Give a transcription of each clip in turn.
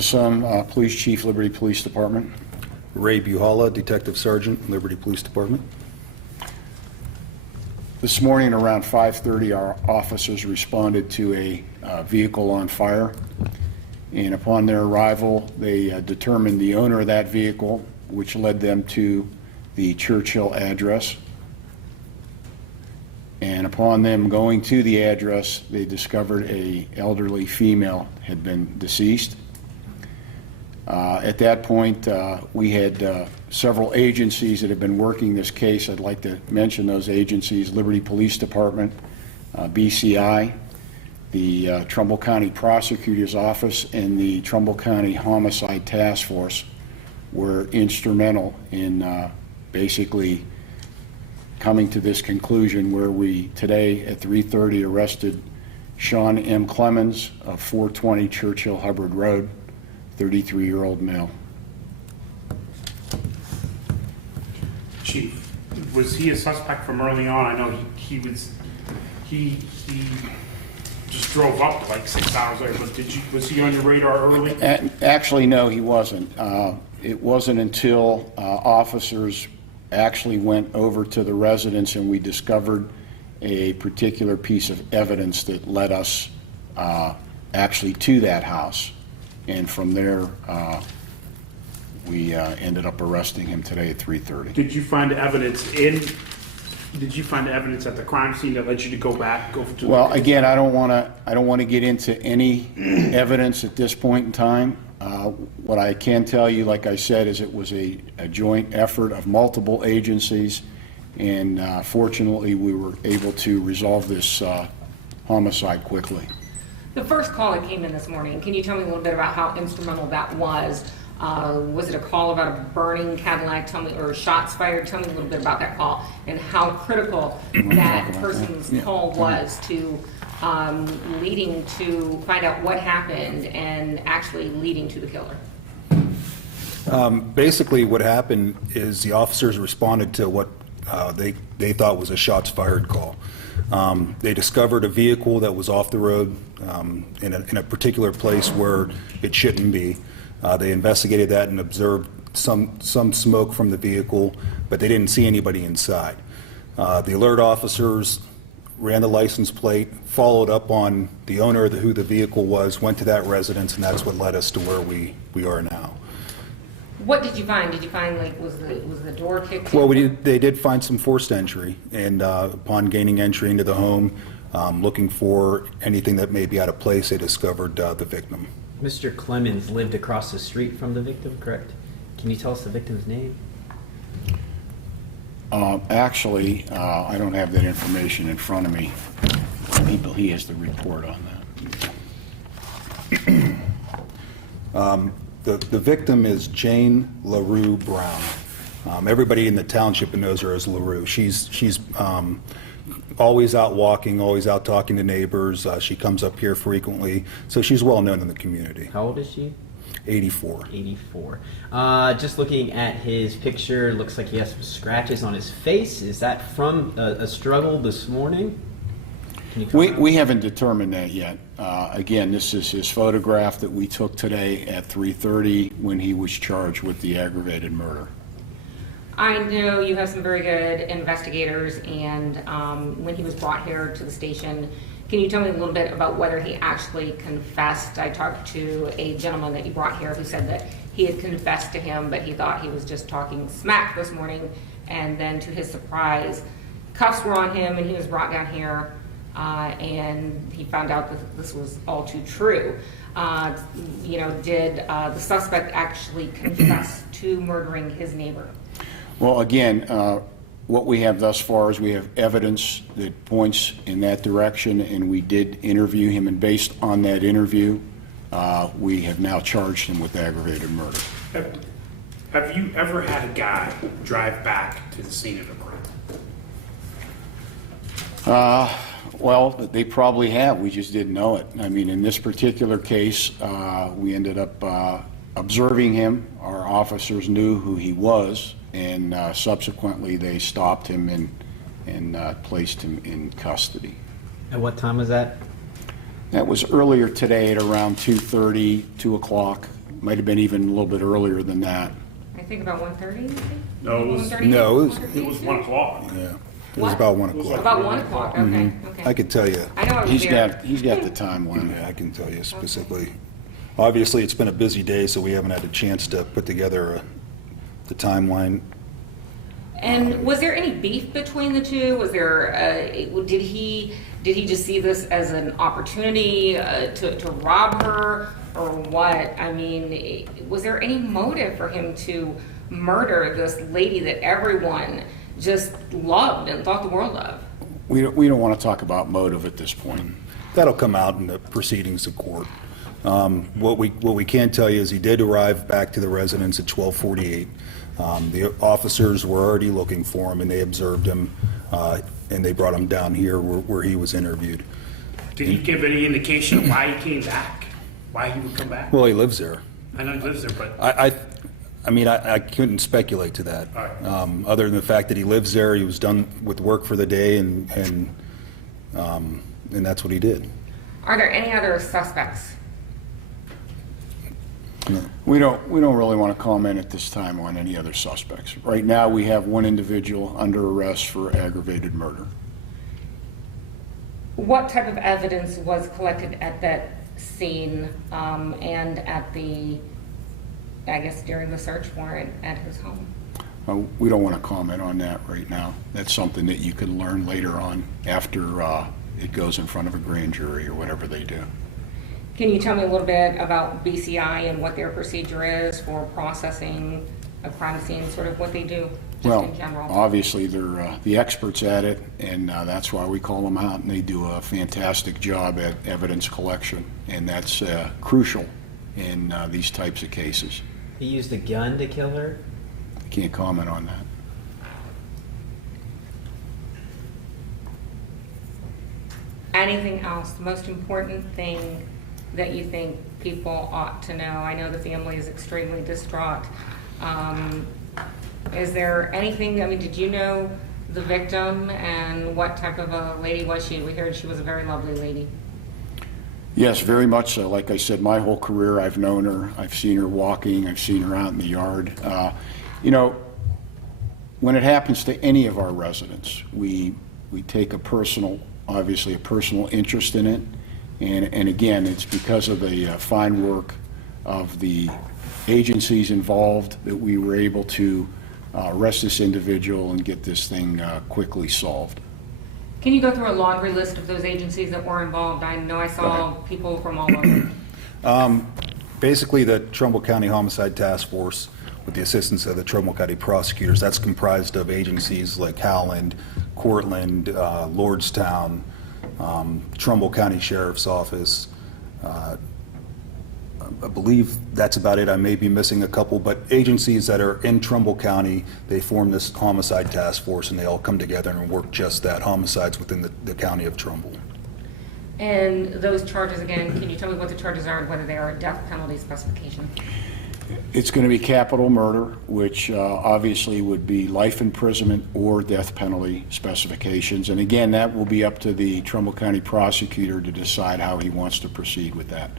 Sassoon, Police Chief, Liberty Police Department. Ray Buhala, Detective Sergeant, Liberty Police Department. This morning around 5:30, our officers responded to a vehicle on fire. And upon their arrival, they determined the owner of that vehicle, which led them to the Churchill address. And upon them going to the address, they discovered an elderly female had been deceased. At that point, we had several agencies that have been working this case. I'd like to mention those agencies: Liberty Police Department, BCI, the Trumbull County Prosecutor's Office, and the Trumbull County Homicide Task Force were instrumental in basically coming to this conclusion, where we today at 3:30 arrested Sean M. Clemens of 420 Churchill Hubbard Road, 33-year-old male. Chief, was he a suspect from early on? I know he just drove up to like 6 hours later, but was he on your radar early? Actually, no, he wasn't. It wasn't until officers actually went over to the residence and we discovered a particular piece of evidence that led us actually to that house. And from there, we ended up arresting him today at 3:30. Did you find evidence at the crime scene that led you to go back? Well, again, I don't want to get into any evidence at this point in time. What I can tell you, like I said, is it was a joint effort of multiple agencies, and fortunately, we were able to resolve this homicide quickly. The first call that came in this morning, can you tell me a little bit about how instrumental that was? Was it a call about a burning Cadillac? Or shots fired? Tell me a little bit about that call and how critical that person's call was to leading to find out what happened and actually leading to the killer. Basically, what happened is the officers responded to what they thought was a shots fired call. They discovered a vehicle that was off the road in a particular place where it shouldn't be. They investigated that and observed some smoke from the vehicle, but they didn't see anybody inside. The alert officers ran the license plate, followed up on the owner of who the vehicle was, went to that residence, and that's what led us to where we are now. What did you find? Did you find, like, was the door kicked in? Well, they did find some forced entry, and upon gaining entry into the home, looking for anything that may be out of place, they discovered the victim. Mr. Clemens lived across the street from the victim, correct? Can you tell us the victim's name? Actually, I don't have that information in front of me. He has the report on that. The victim is Jane LaRue Brown. Everybody in the township knows her as LaRue. She's always out walking, always out talking to neighbors. She comes up here frequently, so she's well known in the community. How old is she? 84. 84. Just looking at his picture, looks like he has some scratches on his face. Is that from a struggle this morning? Can you comment? We haven't determined that yet. Again, this is his photograph that we took today at 3:30 when he was charged with the aggravated murder. I know you have some very good investigators, and when he was brought here to the station, can you tell me a little bit about whether he actually confessed? I talked to a gentleman that you brought here who said that he had confessed to him, but he thought he was just talking smack this morning, and then to his surprise, cuffs were on him and he was brought down here, and he found out that this was all too true. Did the suspect actually confess to murdering his neighbor? Well, again, what we have thus far is we have evidence that points in that direction, and we did interview him, and based on that interview, we have now charged him with aggravated murder. Have you ever had a guy drive back to the scene of a crime? Well, they probably have. We just didn't know it. I mean, in this particular case, we ended up observing him. Our officers knew who he was, and subsequently they stopped him and placed him in custody. At what time was that? That was earlier today at around 2:30, 2 o'clock. Might have been even a little bit earlier than that. I think about 1:30, maybe? No, it was- 1:30? No, it was- It was 1 o'clock. Yeah, it was What? about 1 o'clock. About 1 o'clock, okay, okay. I could tell you. I know I was He's there. got the timeline. Yeah, I can tell you specifically. Obviously, it's been a busy day, so we haven't had a chance to put together the timeline. And was there any beef between the two? Was there, did he just see this as an opportunity to rob her, or what? I mean, was there any motive for him to murder this lady that everyone just loved and thought the world of? We don't want to talk about motive at this point. That'll come out in the proceedings of court. What we can tell you is he did arrive back to the residence at 12:48. The officers were already looking for him, and they observed him, and they brought him down here where he was interviewed. Did he give any indication of why he came back? Why he would come back? Well, he lives there. I know he lives there, but I mean, I couldn't speculate to that. All right. Other than the fact that he lives there, he was done with work for the day, and that's what he did. Are there any other suspects? We don't really want to comment at this time on any other suspects. Right now, we have one individual under arrest for aggravated murder. What type of evidence was collected at that scene and at the, I guess, during the search warrant at his home? We don't want to comment on that right now. That's something that you can learn later on after it goes in front of a grand jury or whatever they do. Can you tell me a little bit about BCI and what their procedure is for processing a crime scene, sort of what they do, just Well, in general? obviously, they're the experts at it, and that's why we call them out, and they do a fantastic job at evidence collection, and that's crucial in these types of cases. He used a gun to kill her? I can't comment on that. Anything else, the most important thing that you think people ought to know? I know the family is extremely distraught. Is there anything, I mean, did you know the victim and what type of a lady was she? We heard she was a very lovely lady. Yes, very much so. Like I said, my whole career, I've known her. I've seen her walking. I've seen her out in the yard. You know, when it happens to any of our residents, we take obviously a personal interest in it. And again, it's because of the fine work of the agencies involved that we were able to arrest this individual and get this thing quickly solved. Can you go through a laundry list of those agencies that were involved? I know I saw people from all over. Basically, the Trumbull County Homicide Task Force, with the assistance of the Trumbull County prosecutors, that's comprised of agencies like Howland, Cortland, Lordstown, Trumbull County Sheriff's Office. I believe that's about it. I may be missing a couple, but agencies that are in Trumbull County, they form this homicide task force, and they all come together and work just that, homicides within the county of Trumbull. And those charges, again, can you tell me what the charges are and whether they are a death penalty specification? It's going to be capital murder, which obviously would be life imprisonment or death penalty specifications. And again, that will be up to the Trumbull County prosecutor to decide how he wants to proceed with that.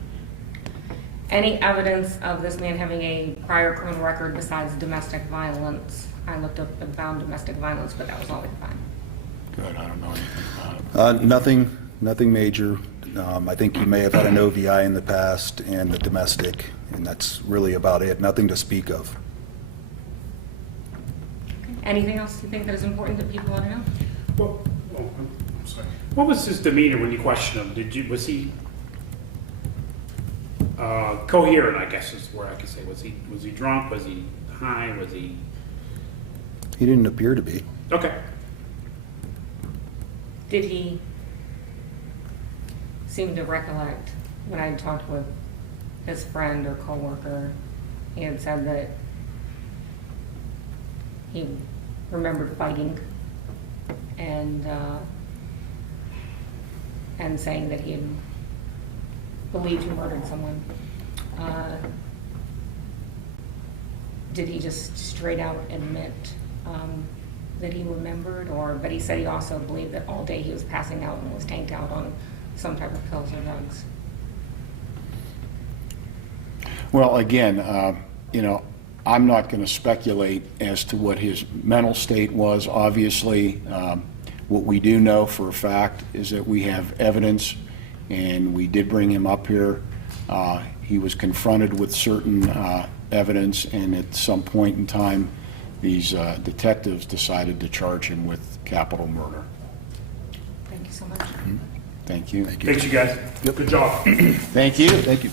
Any evidence of this man having a prior criminal record besides domestic violence? I looked up and found domestic violence, but that was all we could find. Good, I don't know anything about it. Nothing major. I think he may have had an OVI in the past and the domestic, and that's really about it. Nothing to speak of. Anything else you think that is important that people ought to know? well, I'm sorry. What was his demeanor when you questioned him? Was he coherent? I guess is where I could say. Was he drunk? Was he high? Was he? He didn't appear to be. Okay. Did he seem to recollect when I talked with his friend or coworker? He had said that he remembered fighting and saying that he had believed he murdered someone. Did he just straight out admit that he remembered, but he said he also believed that all day he was passing out and was tanked out on some type of pills or drugs? Well, again, I'm not going to speculate as to what his mental state was. Obviously, what we do know for a fact is that we have evidence, and we did bring him up here. He was confronted with certain evidence, and at some point in time, these detectives decided to charge him with capital murder. Thank you so much. Thank you. Thanks, you guys. Good job. Thank you. Thank you.